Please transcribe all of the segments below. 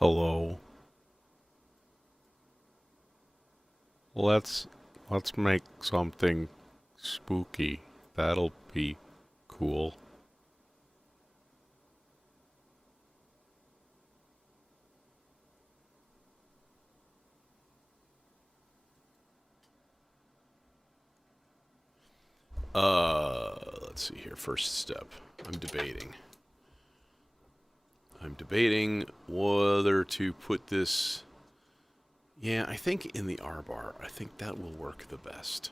Hello. Let's make something spooky. That'll be cool. Let's see here. First step. I'm debating whether to put this. Yeah, I think in the R bar. I think that will work the best.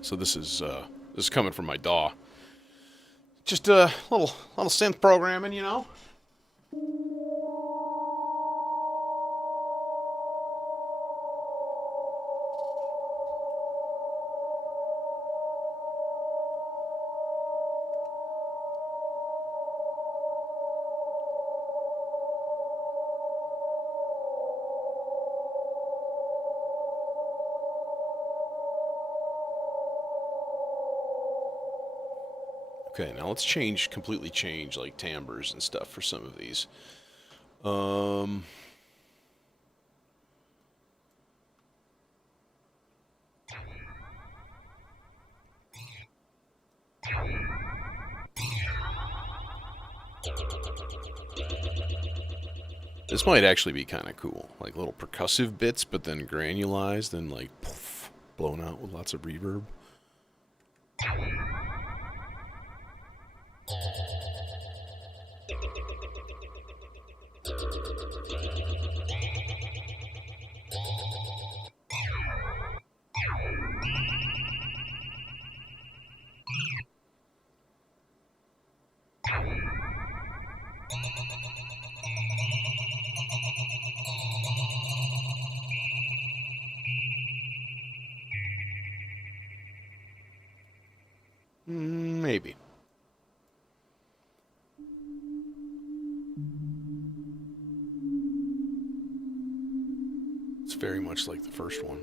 So this is coming from my DAW. Just a little synth programming, you know. Okay, now let's completely change like timbres and stuff for some of these. Um, this might actually be kind of cool, like little percussive bits, but then granulized and like poof, blown out with lots of reverb. Maybe. It's very much like the first one.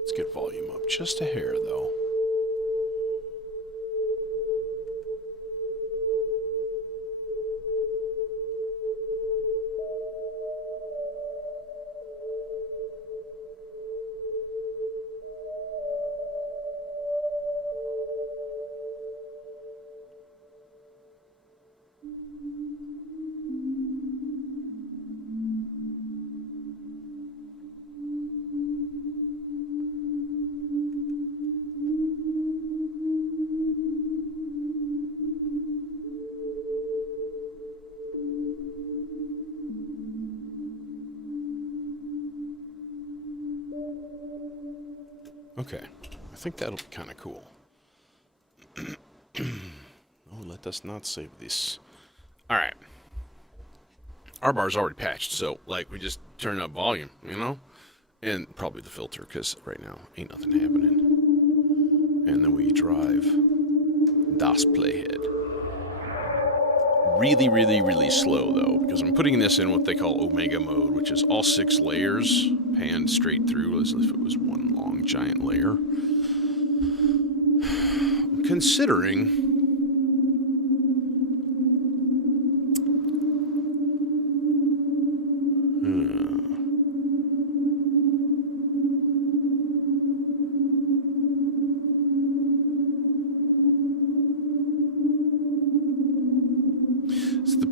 Let's get volume up just a hair, though. Okay, I think that'll be kind of cool. Oh, let us not save this. All right. Our bar's already patched, so like we just turn up volume, you know, and probably the filter because right now ain't nothing happening. And then we drive Das Playhead. Really, really, really slow though, because I'm putting this in what they call Omega mode, which is all 6 layers panned straight through as if it was one long giant layer. I'm considering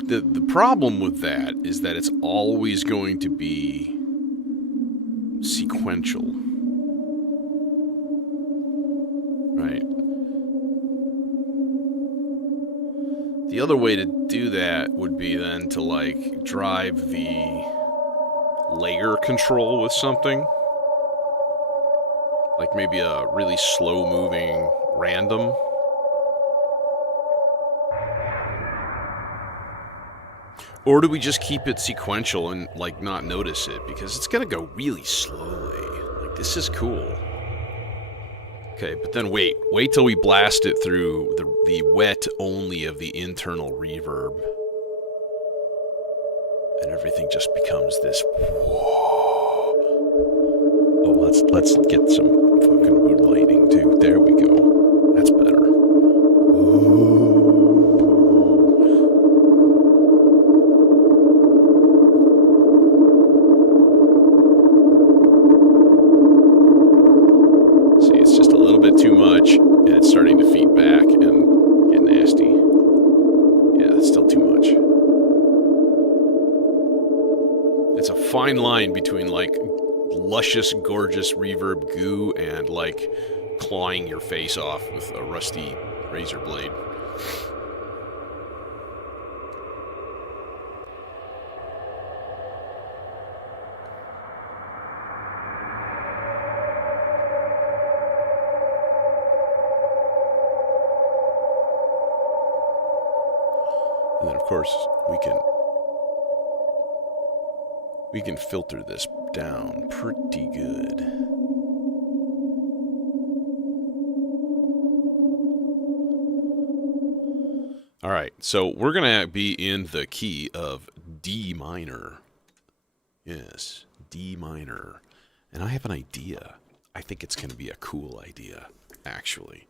the problem with that is that it's always going to be sequential. Right. The other way to do that would be then to, like, drive the layer control with something. Like maybe a really slow-moving random. Or do we just keep it sequential and, like, not notice it? Because it's gonna go really slowly. Like, this is cool. Okay, but then wait till we blast it through the wet only of the internal reverb. And everything just becomes this. Oh, let's get some fucking mood lighting too. There we go. That's better. See, it's just a little bit too much, and it's starting to feed back and get nasty. Yeah, it's still too much. It's a fine line between, like, luscious, gorgeous reverb goo and, like, clawing your face off with a rusty razor blade. And then, of course, we can filter this down pretty good. All right, so we're gonna be in the key of D minor. Yes, D minor. And I have an idea. I think it's gonna be a cool idea, actually.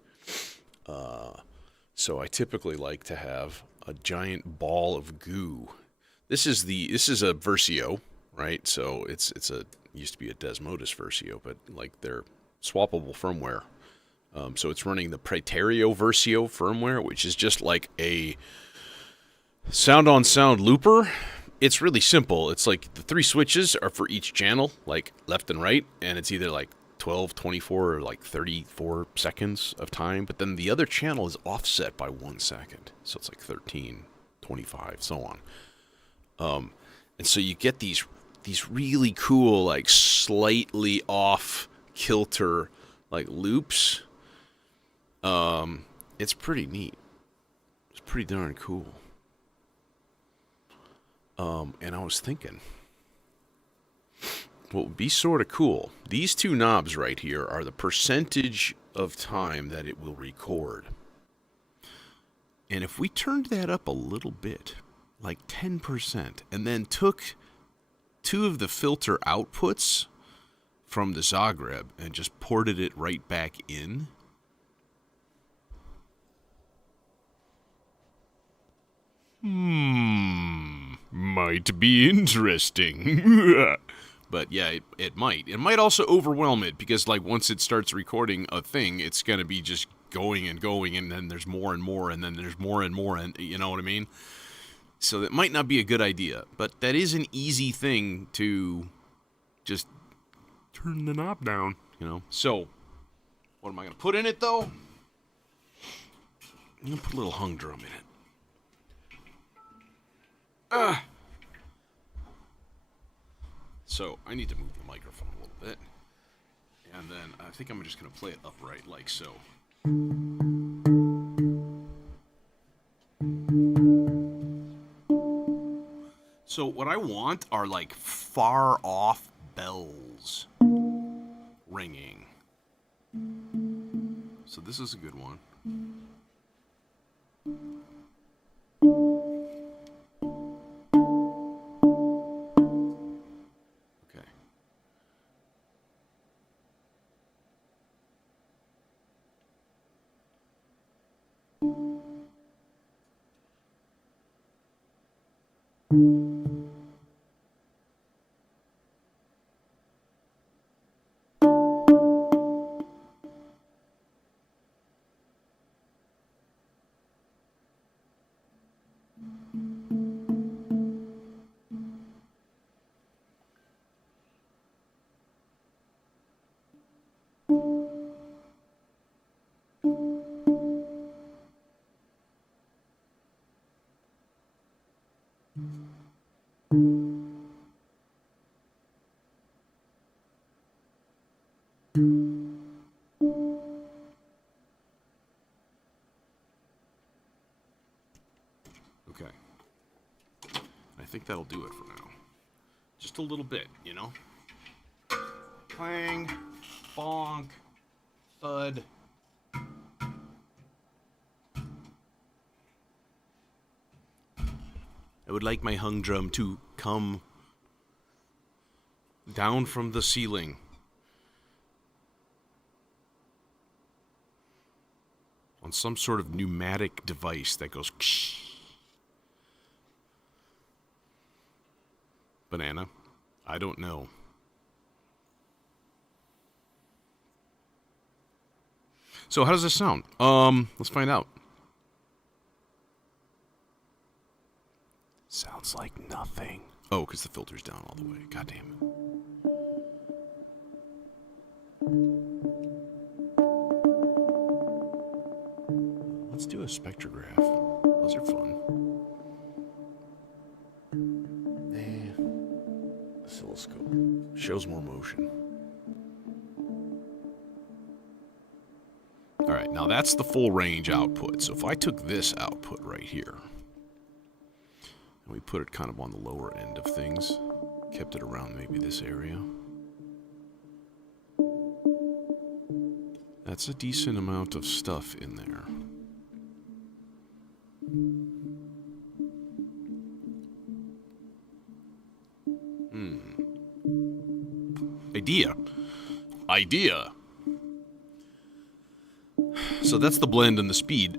So I typically like to have a giant ball of goo. This is a Versio, right? So it's used to be a Desmodus Versio, but, like, they're swappable firmware. So it's running the Praeterio Versio firmware, which is just like a sound-on-sound looper. It's really simple. It's like the 3 switches are for each channel, like left and right, and it's either like 12, 24, or like 34 seconds of time, but then the other channel is offset by 1 second. So it's like 13, 25, so on. And so you get these really cool, like, slightly off kilter, like, loops. It's pretty neat. It's pretty darn cool. And I was thinking, what would be sort of cool, these 2 knobs right here are the percentage of time that it will record. And if we turned that up a little bit, like 10%, and then took 2 of the filter outputs from the Zagreb and just ported it right back in. Might be interesting. But yeah, it might. It might also overwhelm it, because, like, once it starts recording a thing, it's going to be just going and going, and then there's more and more, and then there's more and more, and you know what I mean? So that might not be a good idea, but that is an easy thing to just turn the knob down, you know? So, what am I going to put in it, though? I'm going to put a little hung drum in it. So, I need to move the microphone a little bit. And then I think I'm just going to play it upright, like so. So what I want are, like, far off bells ringing. So this is a good one. Okay. Okay. I think that'll do it for now. Just a little bit, you know? Clang, bonk, thud. I would like my hung drum to come down from the ceiling. On some sort of pneumatic device that goes ksh. Banana? I don't know. So how does this sound? Let's find out. Sounds like nothing. Oh, because the filter's down all the way. God damn it. Let's do a spectrograph. Those are fun. Oscilloscope. Shows more motion. Alright, now that's the full range output. So if I took this output right here, and we put it kind of on the lower end of things, kept it around maybe this area, that's a decent amount of stuff in there. Idea. So that's the blend and the speed.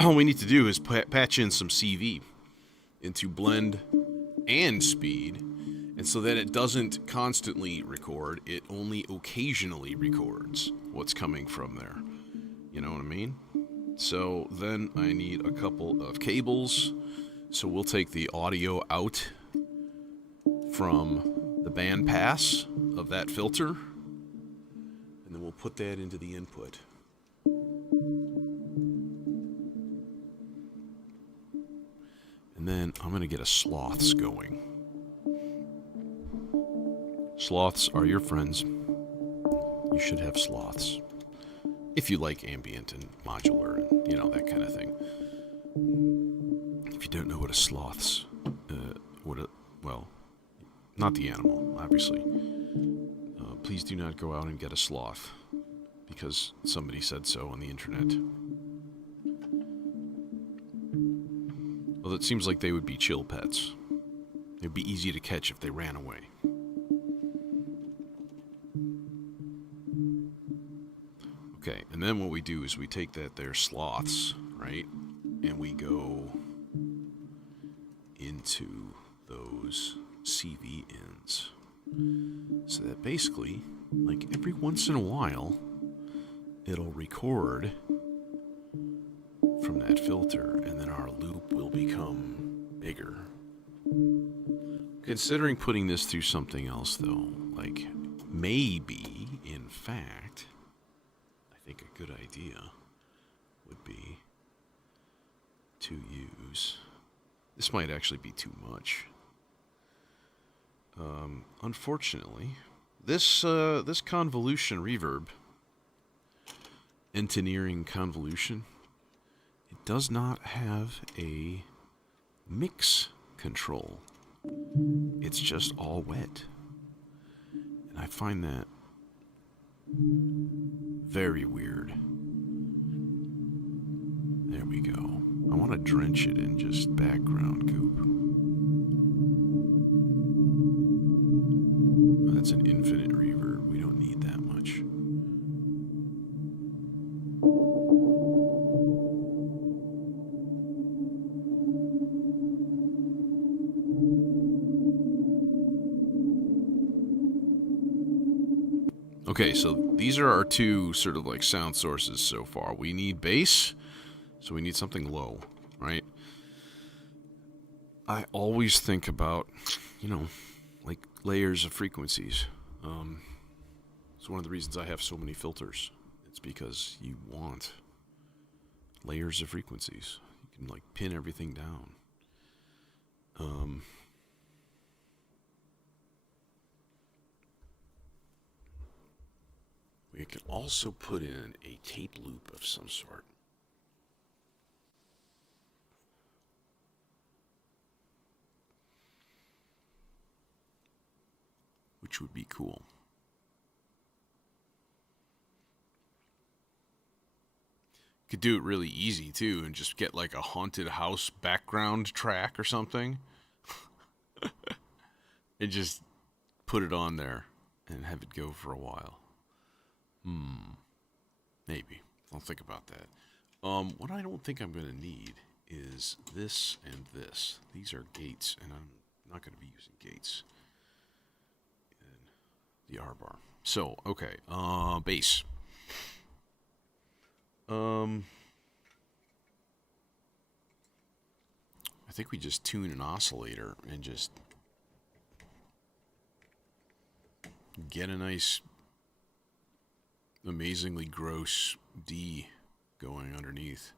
All we need to do is patch in some CV into blend and speed, and so that it doesn't constantly record, it only occasionally records what's coming from there. You know what I mean? So then I need a couple of cables. So we'll take the audio out from the band pass of that filter, and then we'll put that into the input. And then I'm going to get a sloths going. Sloths are your friends. You should have sloths. If you like ambient and modular and, you know, that kind of thing. If you don't know what a sloth's, well, not the animal, obviously. Please do not go out and get a sloth, because somebody said so on the internet. Well, it seems like they would be chill pets. They'd be easy to catch if they ran away. Okay, and then what we do is we take that there sloths, right? And we go into those CV ins. So that basically, like every once in a while, it'll record from that filter, and then our loop will become bigger. Considering putting this through something else, though, like maybe, in fact, I think a good idea would be to use... This might actually be too much. Unfortunately, this convolution reverb, engineering convolution, it does not have a mix control. It's just all wet. And I find that very weird. There we go. I want to drench it in just background goop. That's an infinite reverb. We don't need that much. Okay, so these are our two sort of like sound sources so far. We need bass, so we need something low, right? I always think about, you know, like layers of frequencies. It's one of the reasons I have so many filters. It's because you want layers of frequencies. You can like pin everything down. can also put in a tape loop of some sort. Which would be cool. Could do it really easy too and just get like a haunted house background track or something. And just put it on there and have it go for a while. Maybe. I'll think about that. What I don't think I'm going to need is this and this. These are gates, and I'm not going to be using gates in the R bar. So, okay. Bass. I think we just tune an oscillator and just get a nice, amazingly gross D going underneath.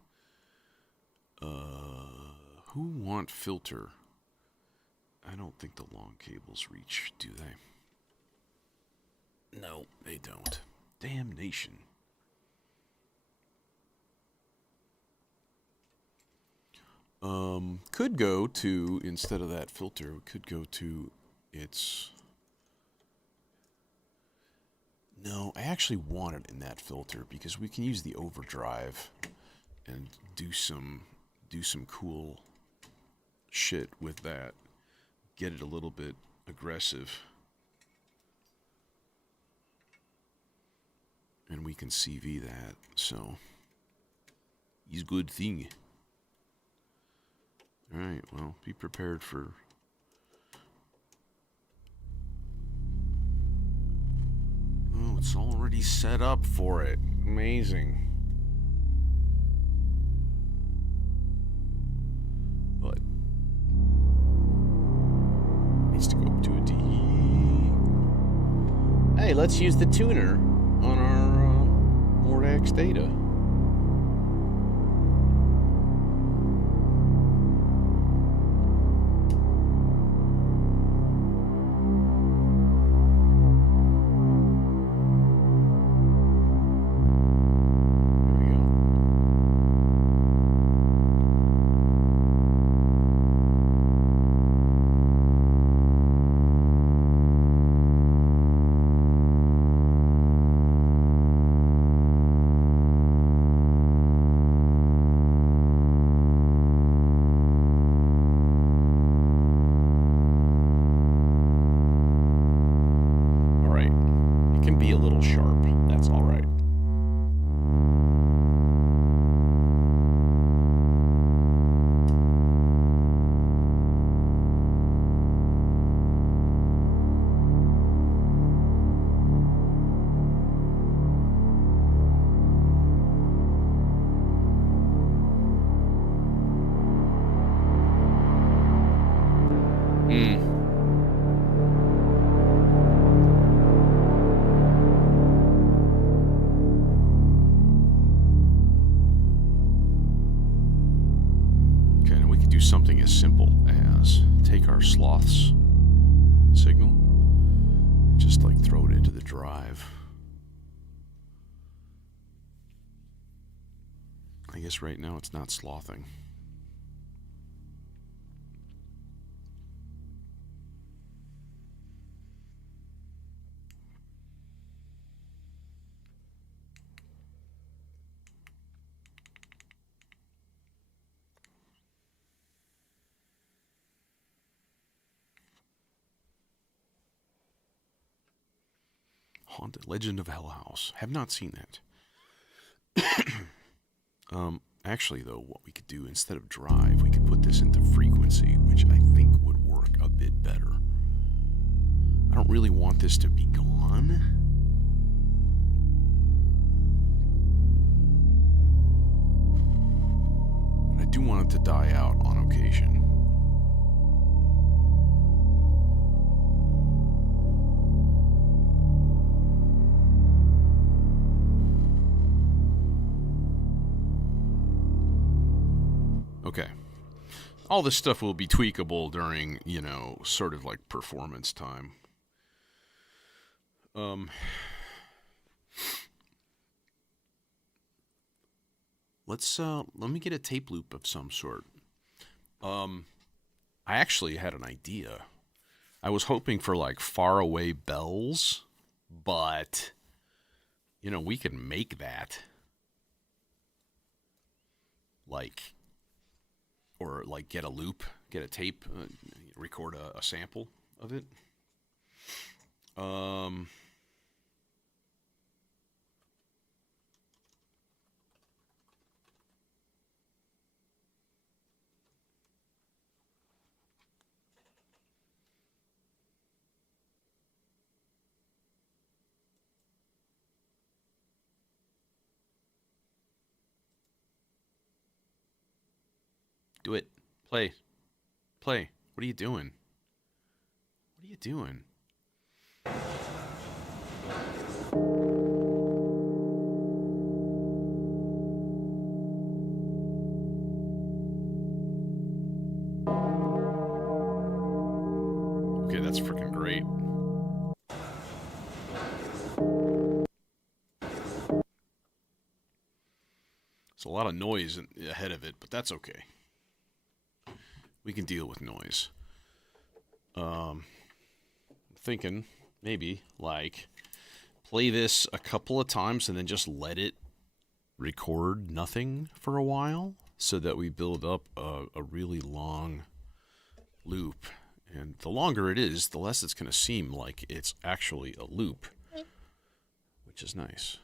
Who want filter? I don't think the long cables reach, do they? No, they don't. Damnation. Could go to, instead of that filter, could go to its... No, I actually want it in that filter because we can use the overdrive and do some cool shit with that. Get it a little bit aggressive. And we can CV that, so he's a good thing. Alright, well, be prepared for... Oh, it's already set up for it. Amazing. But... needs to go up to a D. Hey, let's use the tuner on our Mordax data. Something as simple as take our sloths signal and just like throw it into the drive. I guess right now it's not slothing. Haunted Legend of Hell House. Have not seen that. Actually, though, what we could do instead of drive, we could put this into frequency, which I think would work a bit better. I don't really want this to be gone. But I do want it to die out on occasion. Okay. All this stuff will be tweakable during, you know, sort of like performance time. Let me get a tape loop of some sort. Um, I actually had an idea. I was hoping for like faraway bells, but we can make that like, or like get a loop, get a tape, record a sample of it. Um, do it. Play. Play. What are you doing? What are you doing? Okay, that's freaking great. It's a lot of noise ahead of it, but that's okay. We can deal with noise. I'm thinking maybe like play this a couple of times and then just let it record nothing for a while so that we build up a really long loop. And the longer it is, the less it's going to seem like it's actually a loop, which is nice.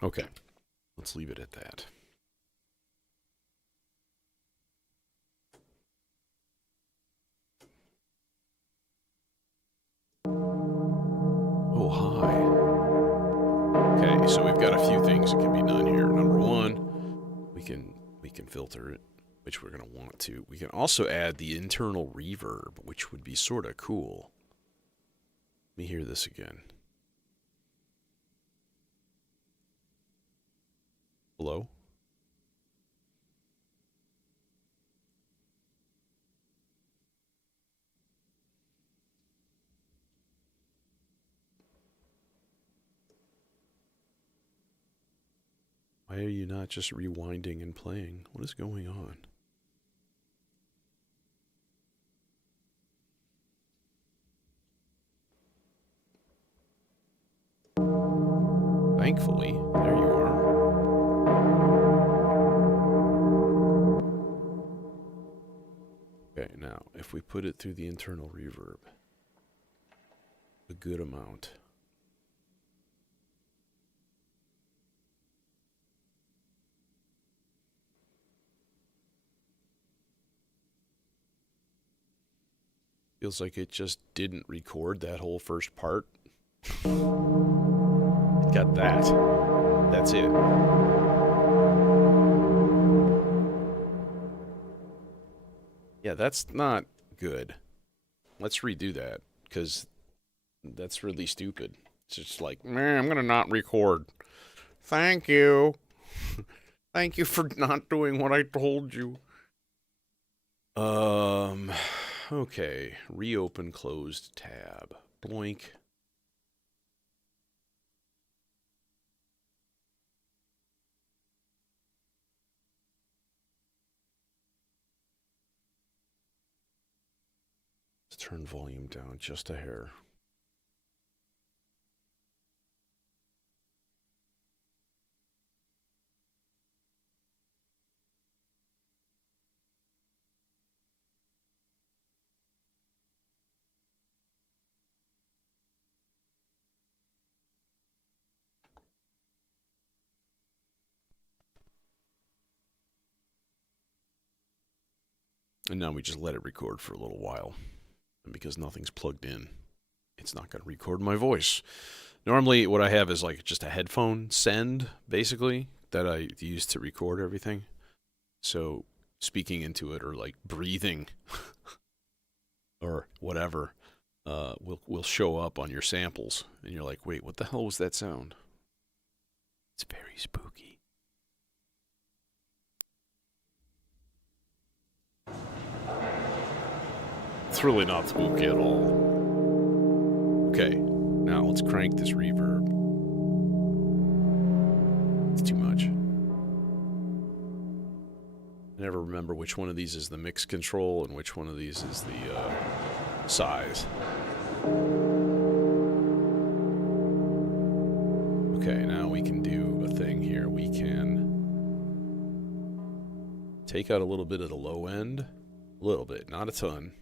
Okay, let's leave it at that. Oh, hi. Okay, so we've got a few things that can be done here. Number one, we can filter it, which we're going to want to. We can also add the internal reverb, which would be sort of cool. Let me hear this again. Hello? Why are you not just rewinding and playing? What is going on? Thankfully, there you are. Okay, now, if we put it through the internal reverb, a good amount. Feels like it just didn't record that whole first part. It got that. That's it. Yeah, that's not good. Let's redo that, because that's really stupid. It's just like, man, I'm going to not record. Thank you. Thank you for not doing what I told you. Okay. Reopen closed tab. Bloink. Let's turn volume down just a hair. And now we just let it record for a little while. And because nothing's plugged in, it's not going to record my voice. Normally, what I have is like just a headphone send, basically, that I use to record everything. So speaking into it or like breathing or whatever will show up on your samples. And you're like, wait, what the hell was that sound? It's very spooky. It's really not spooky at all. Okay, now let's crank this reverb. It's too much. I never remember which one of these is the mix control and which one of these is the size. Okay, now we can do a thing here. We can take out a little bit of the low end. A little bit, not a ton.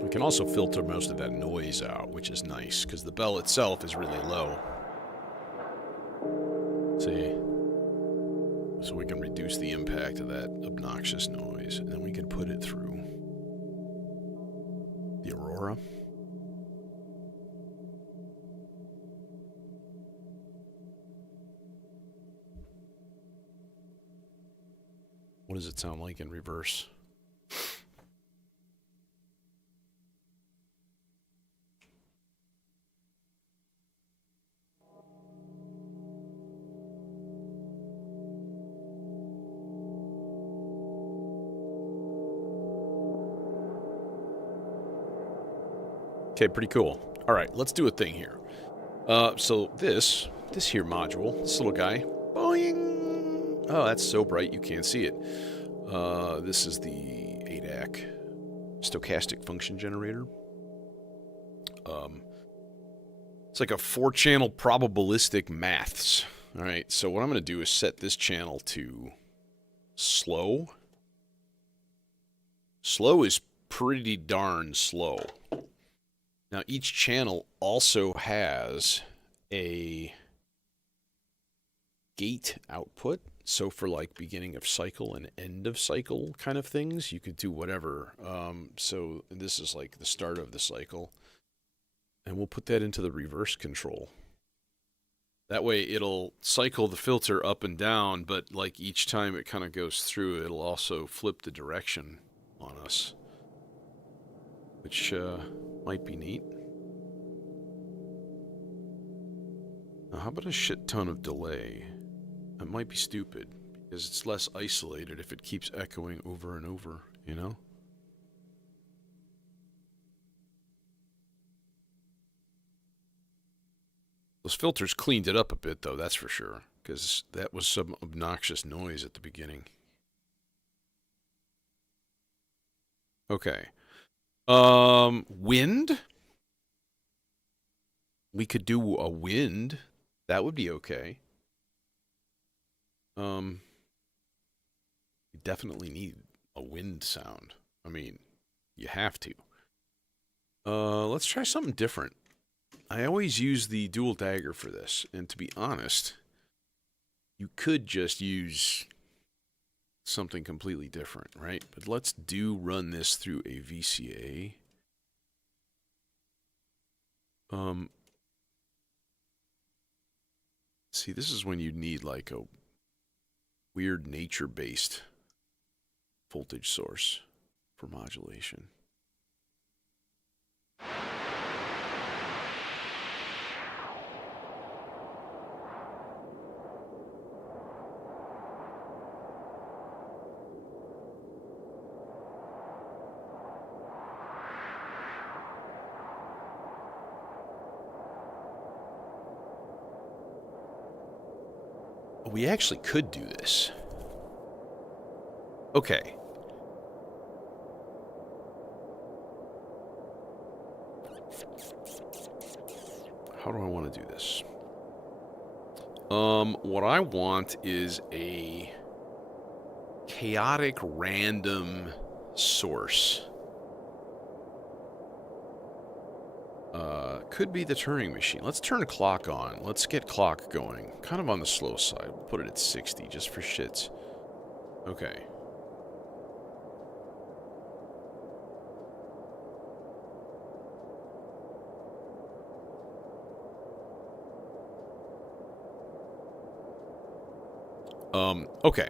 We can also filter most of that noise out, which is nice, because the bell itself is really low. See? So we can reduce the impact of that obnoxious noise, and then we can put it through the Aurora. What does it sound like in reverse? Okay, pretty cool. All right, let's do a thing here. So this here module, this little guy, boing. Oh, that's so bright you can't see it. This is the ADAC stochastic function generator. It's like a 4-channel probabilistic maths. All right, so what I'm going to do is set this channel to slow. Slow is pretty darn slow. Now, each channel also has a gate output. So for like beginning of cycle and end of cycle kind of things, you could do whatever. So this is like the start of the cycle. And we'll put that into the reverse control. That way it'll cycle the filter up and down, but like each time it kind of goes through, it'll also flip the direction on us. Which might be neat. Now, how about a shit ton of delay? That might be stupid, because it's less isolated if it keeps echoing over and over, you know? Those filters cleaned it up a bit, though, that's for sure, because that was some obnoxious noise at the beginning. Okay. Wind? We could do a wind. That would be okay. You definitely need a wind sound. I mean, you have to. Let's try something different. I always use the dual dagger for this, and to be honest, you could just use something completely different, right? But let's run this through a VCA. See, this is when you need like a weird nature-based voltage source for modulation. We actually could do this. Okay. How do I want to do this? What I want is a chaotic random source. Could be the turning machine. Let's turn clock on. Let's get clock going. Kind of on the slow side. We'll put it at 60 just for shits. Okay. Okay.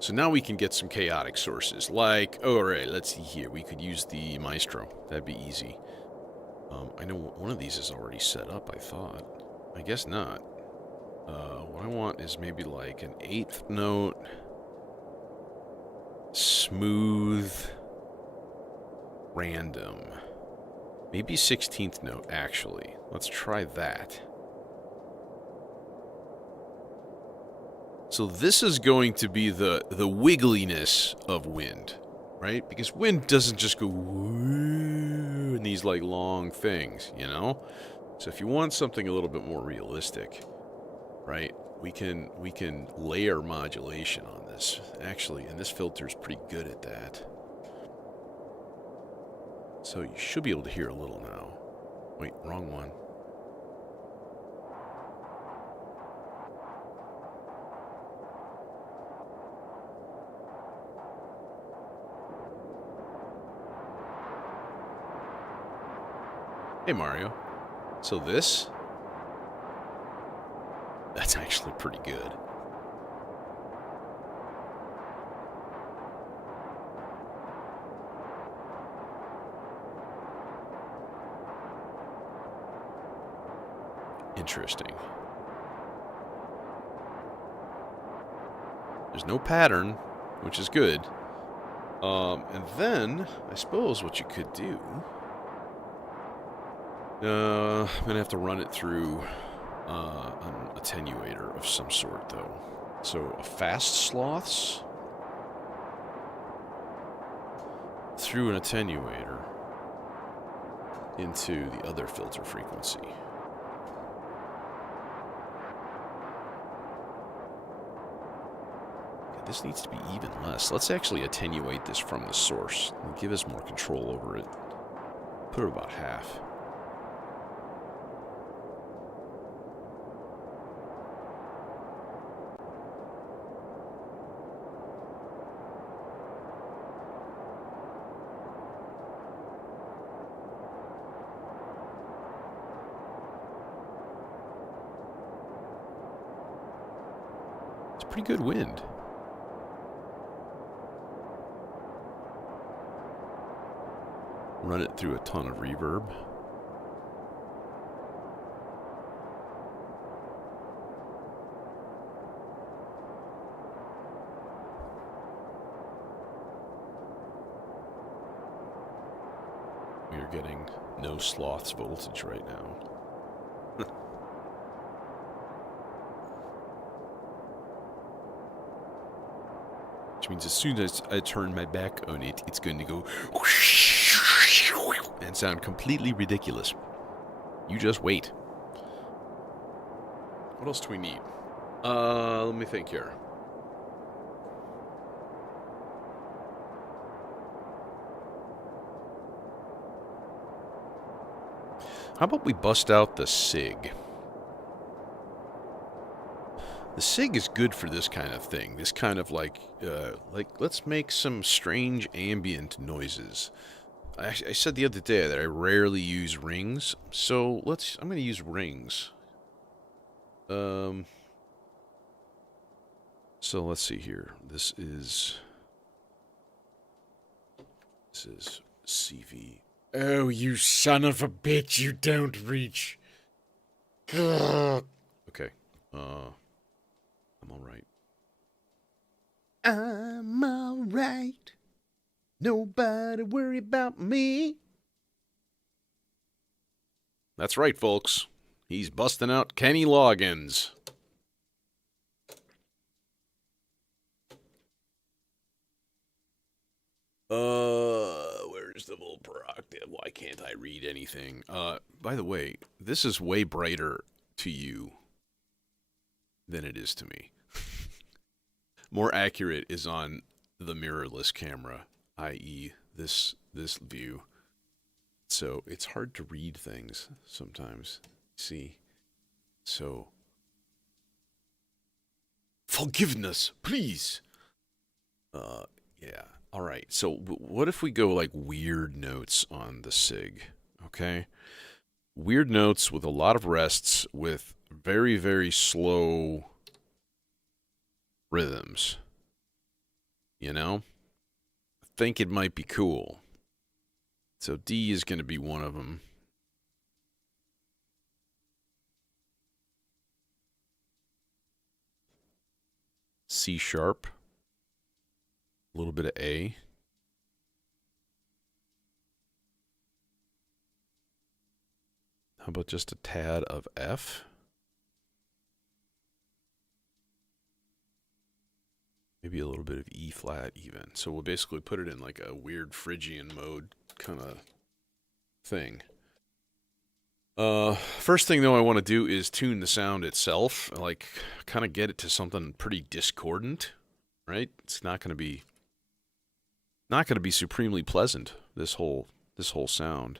So now we can get some chaotic sources. Like, oh, alright, let's see here. We could use the Maestro. That'd be easy. I know one of these is already set up, I thought. I guess not. What I want is maybe like an 8th note. Smooth. Random. Maybe 16th note, actually. Let's try that. So this is going to be the wiggliness of wind, right? Because wind doesn't just go woo in these like long things, you know? So if you want something a little bit more realistic, right? We can layer modulation on this. Actually, and this filter is pretty good at that. So you should be able to hear a little now. Wait, wrong one. Hey, Mario. So this? That's actually pretty good. Interesting. There's no pattern, which is good. And then, I suppose what you could do... I'm gonna have to run it through an attenuator of some sort, though. So, a fast sloths through an attenuator into the other filter frequency. Okay, this needs to be even less. Let's actually attenuate this from the source and give us more control over it. Put it about half. Pretty good wind. Run it through a ton of reverb. We are getting no sloths voltage right now. Which means as soon as I turn my back on it, it's going to go and sound completely ridiculous. You just wait. What else do we need? Let me think here. How about we bust out the SIG? The SIG is good for this kind of thing. This kind of like let's make some strange ambient noises. I said the other day that I rarely use rings, so I'm going to use rings. So let's see here. This is CV. Oh, you son of a bitch, you don't reach. Ugh. Okay. I'm alright. I'm alright. Nobody worry about me. That's right, folks. He's busting out Kenny Loggins. Where's the Volproc? Why can't I read anything? By the way, this is way brighter to you than it is to me. More accurate is on the mirrorless camera, i.e. this view. So it's hard to read things sometimes. See? So, forgiveness, please. Yeah. All right. So what if we go like weird notes on the SIG? Okay. Weird notes with a lot of rests with very, very slow rhythms. You know? I think it might be cool. So D is going to be one of them. C sharp. A little bit of A. How about just a tad of F? Maybe a little bit of E flat even. So we'll basically put it in like a weird Phrygian mode kind of thing. First thing though I want to do is tune the sound itself. Like kind of get it to something pretty discordant, right? It's not going to be supremely pleasant, this whole sound.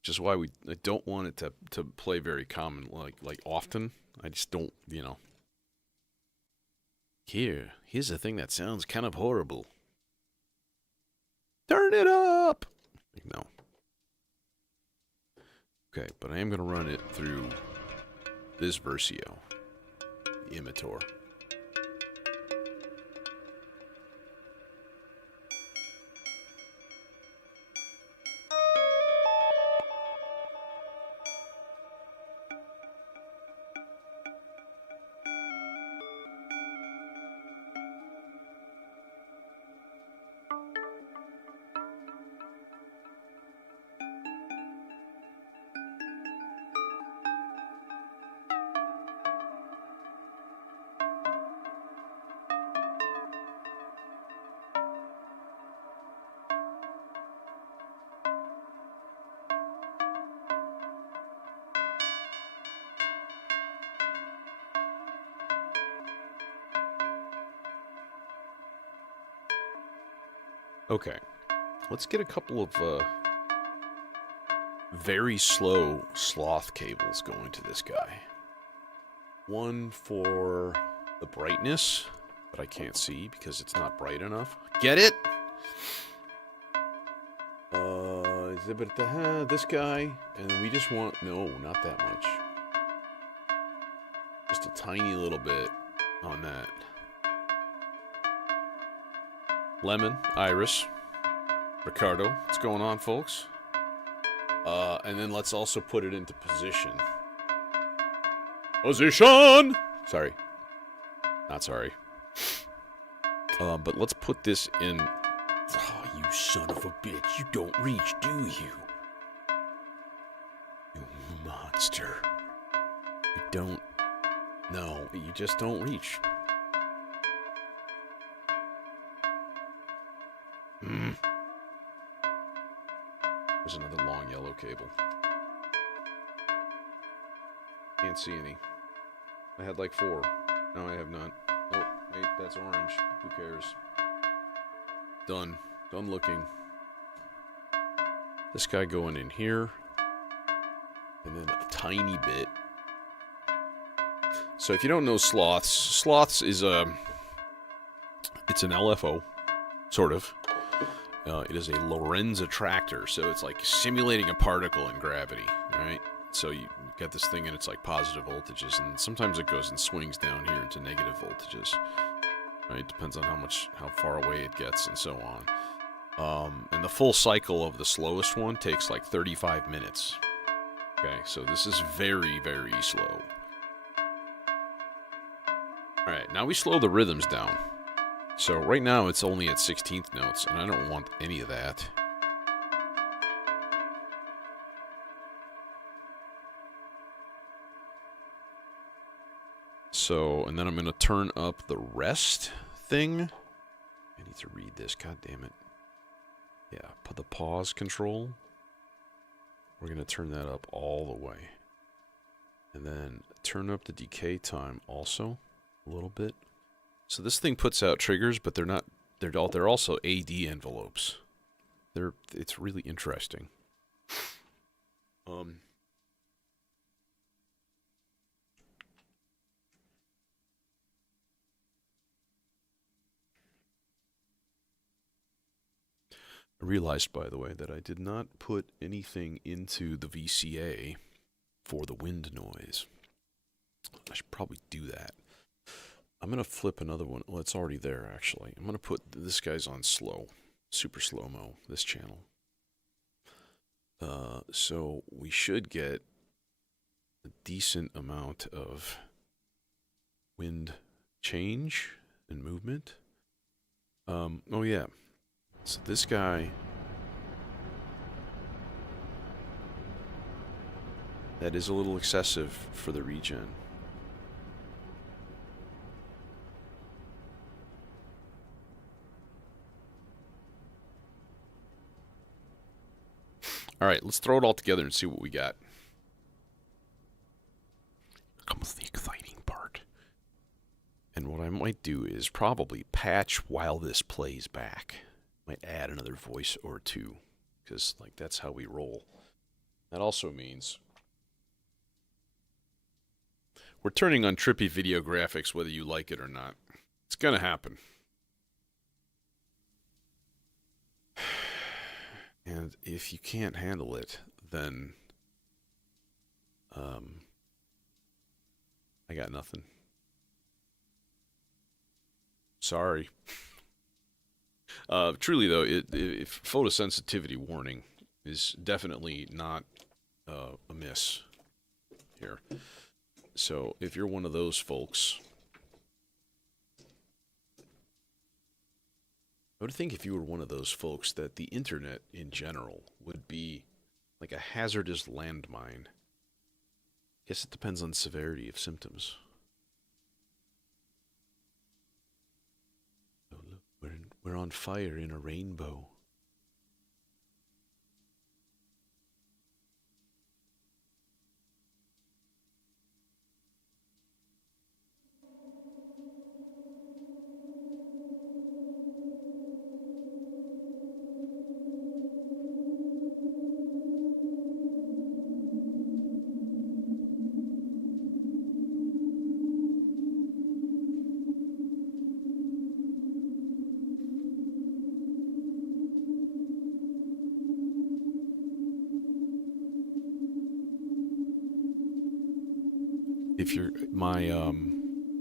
Which is why I don't want it to play very common, like often. I just don't, you know. Here's the thing that sounds kind of horrible. Turn it up! No. Okay, but I am going to run it through this Versio, the Imitor. Okay, let's get a couple of very slow sloth cables going to this guy. One for the brightness, but I can't see because it's not bright enough. Get it? This guy, and we just want, no, not that much. Just a tiny little bit on that. Lemon, Iris, Ricardo, what's going on, folks? And then let's also put it into position. Position! Sorry. Not sorry. But let's put this in... Oh, you son of a bitch. You don't reach, do you? You monster. You don't... No, you just don't reach. There's another long yellow cable. Can't see any. I had like 4. No, I have none. Oh, wait, that's orange. Who cares? Done. Done looking. This guy going in here. And then a tiny bit. So if you don't know sloths is it's an LFO, sort of. It is a Lorentz attractor, so it's like simulating a particle in gravity, right? So you got this thing and it's like positive voltages, and sometimes it goes and swings down here into negative voltages, right? Depends on how far away it gets and so on. And the full cycle of the slowest one takes like 35 minutes. Okay, so this is very, very slow. Alright, now we slow the rhythms down. So right now it's only at 16th notes, and I don't want any of that. So, and then I'm going to turn up the rest thing. I need to read this, god damn it. Yeah, put the pause control. We're going to turn that up all the way. And then turn up the decay time also a little bit. So this thing puts out triggers, but they're not. They're also AD envelopes. It's really interesting. Um, I realized, by the way, that I did not put anything into the VCA for the wind noise. I should probably do that. I'm going to flip another one. Well, it's already there, actually. I'm going to put this guy's on slow, super slow-mo, this channel. So we should get a decent amount of wind change and movement. Oh yeah. So this guy, that is a little excessive for the regen. All right, let's throw it all together and see what we got. Here comes the exciting part. And what I might do is probably patch while this plays back. Might add another voice or two, because like that's how we roll. That also means we're turning on trippy video graphics whether you like it or not. It's gonna happen. And if you can't handle it, then I got nothing. Sorry. Truly though, if photosensitivity warning is definitely not amiss here. So if you're one of those folks, I would think if you were one of those folks that the internet in general would be like a hazardous landmine. Guess it depends on severity of symptoms. Oh, look, we're on fire in a rainbow. If you're my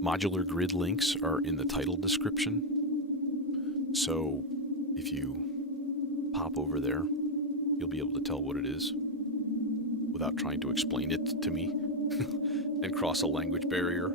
modular grid links are in the title description. So if you pop over there, you'll be able to tell what it is without trying to explain it to me and cross a language barrier.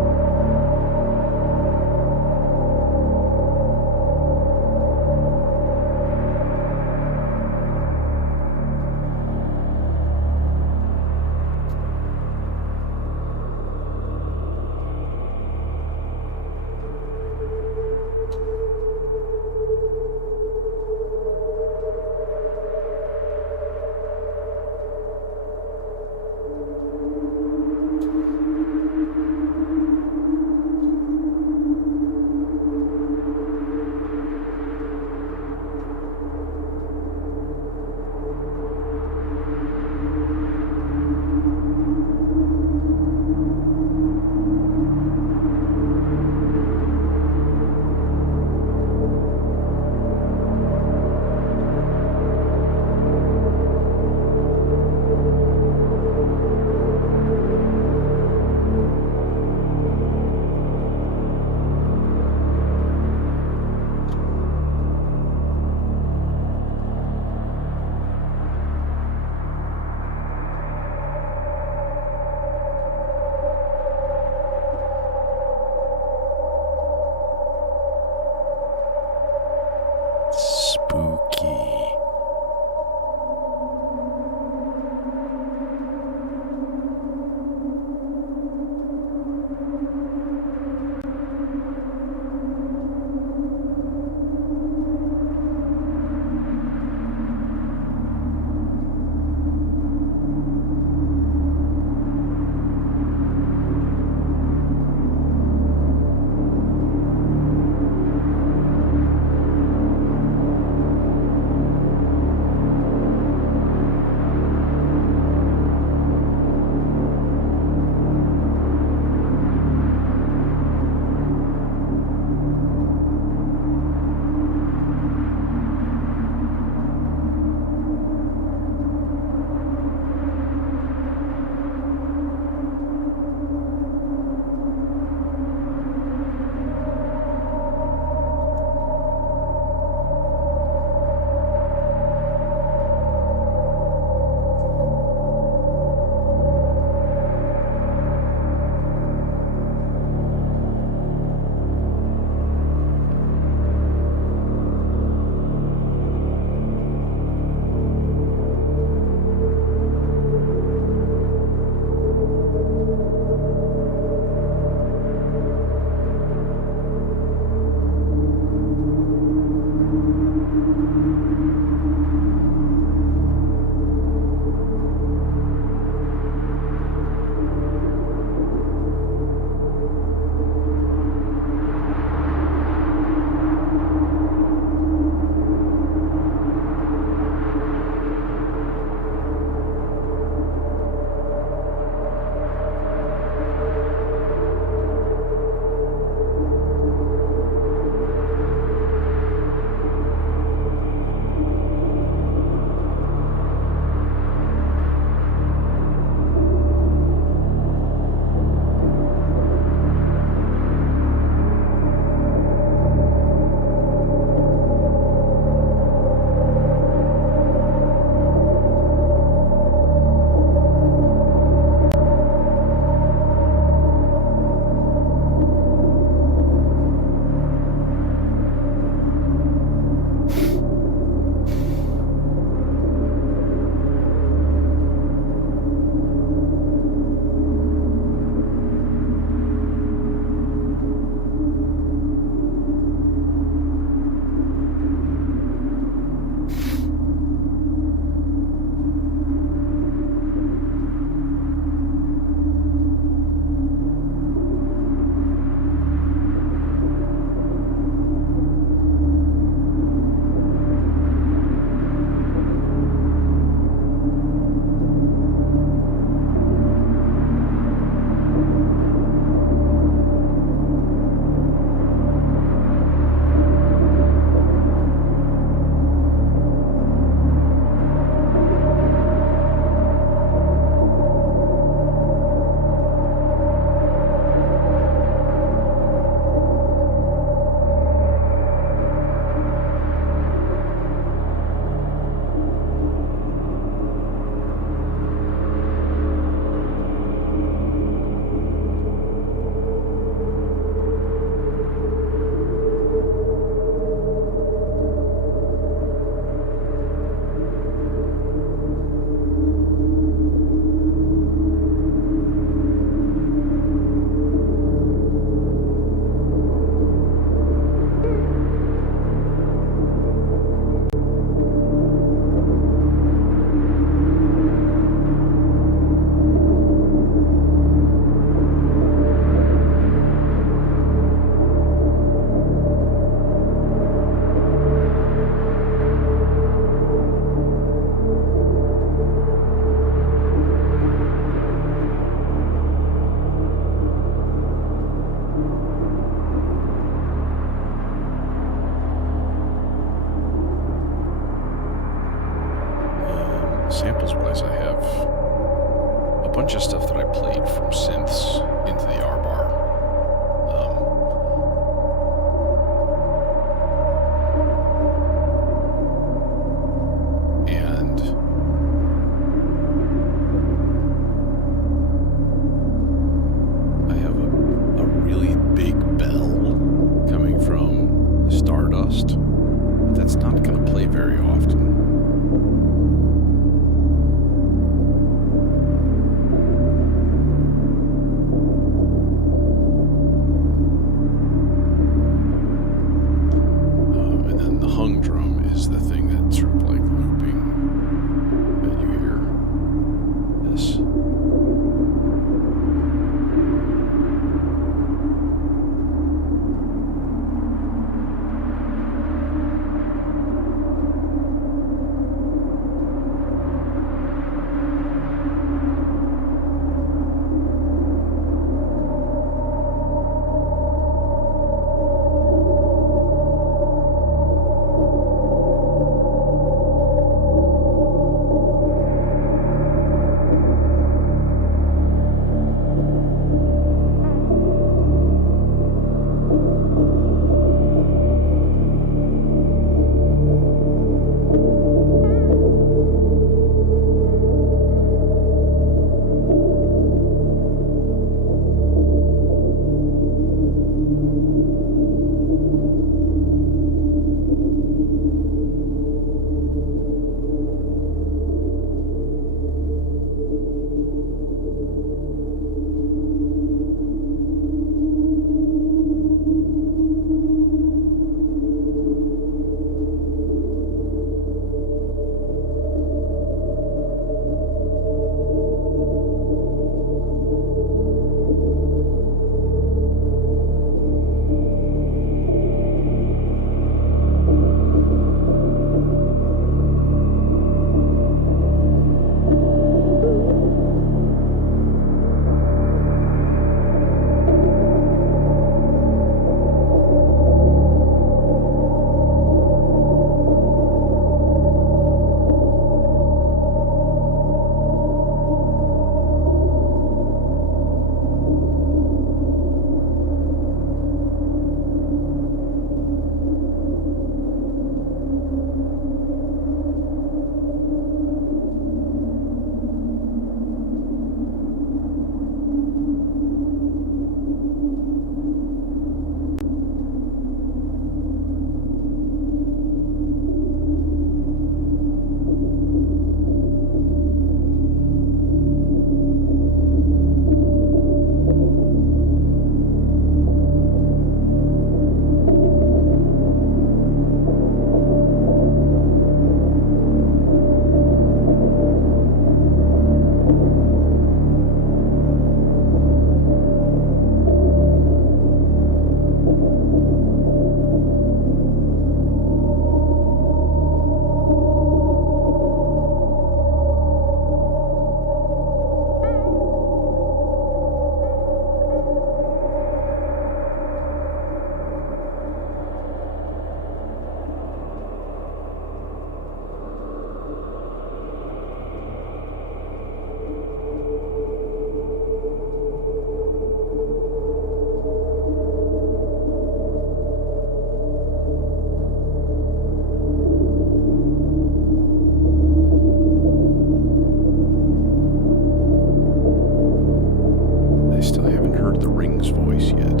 place yet,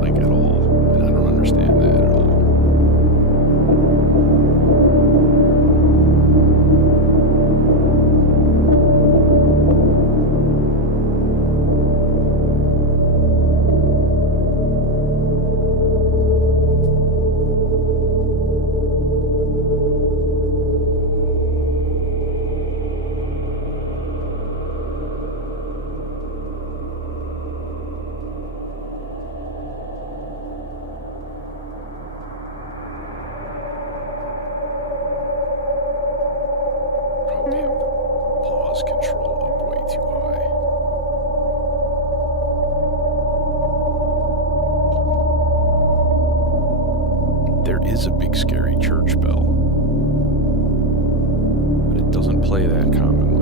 like at all, and I don't understand that at all. Probably have the pause control up way too high. There is a big scary church bell, but it doesn't play that commonly.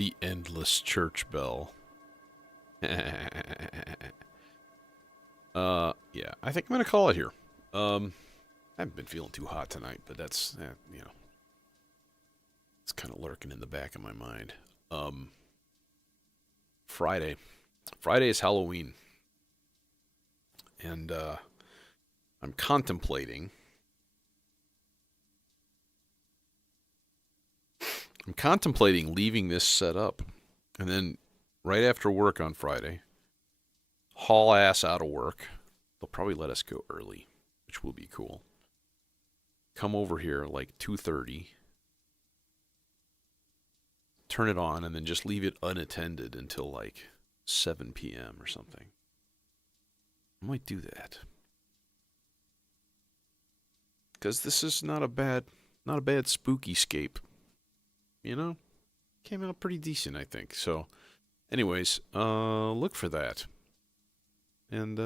The endless church bell. Yeah, I think I'm gonna call it here. I haven't been feeling too hot tonight, but that's, you know, it's kind of lurking in the back of my mind. Friday. Friday is Halloween. And, I'm contemplating leaving this set up, and then right after work on Friday, haul ass out of work. They'll probably let us go early, which will be cool. Come over here like 2:30, turn it on, and then just leave it unattended until like 7 p.m. or something. I might do that. Because this is not a bad spooky scape. You know? Came out pretty decent, I think. So, anyways, look for that. And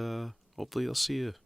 hopefully I'll see you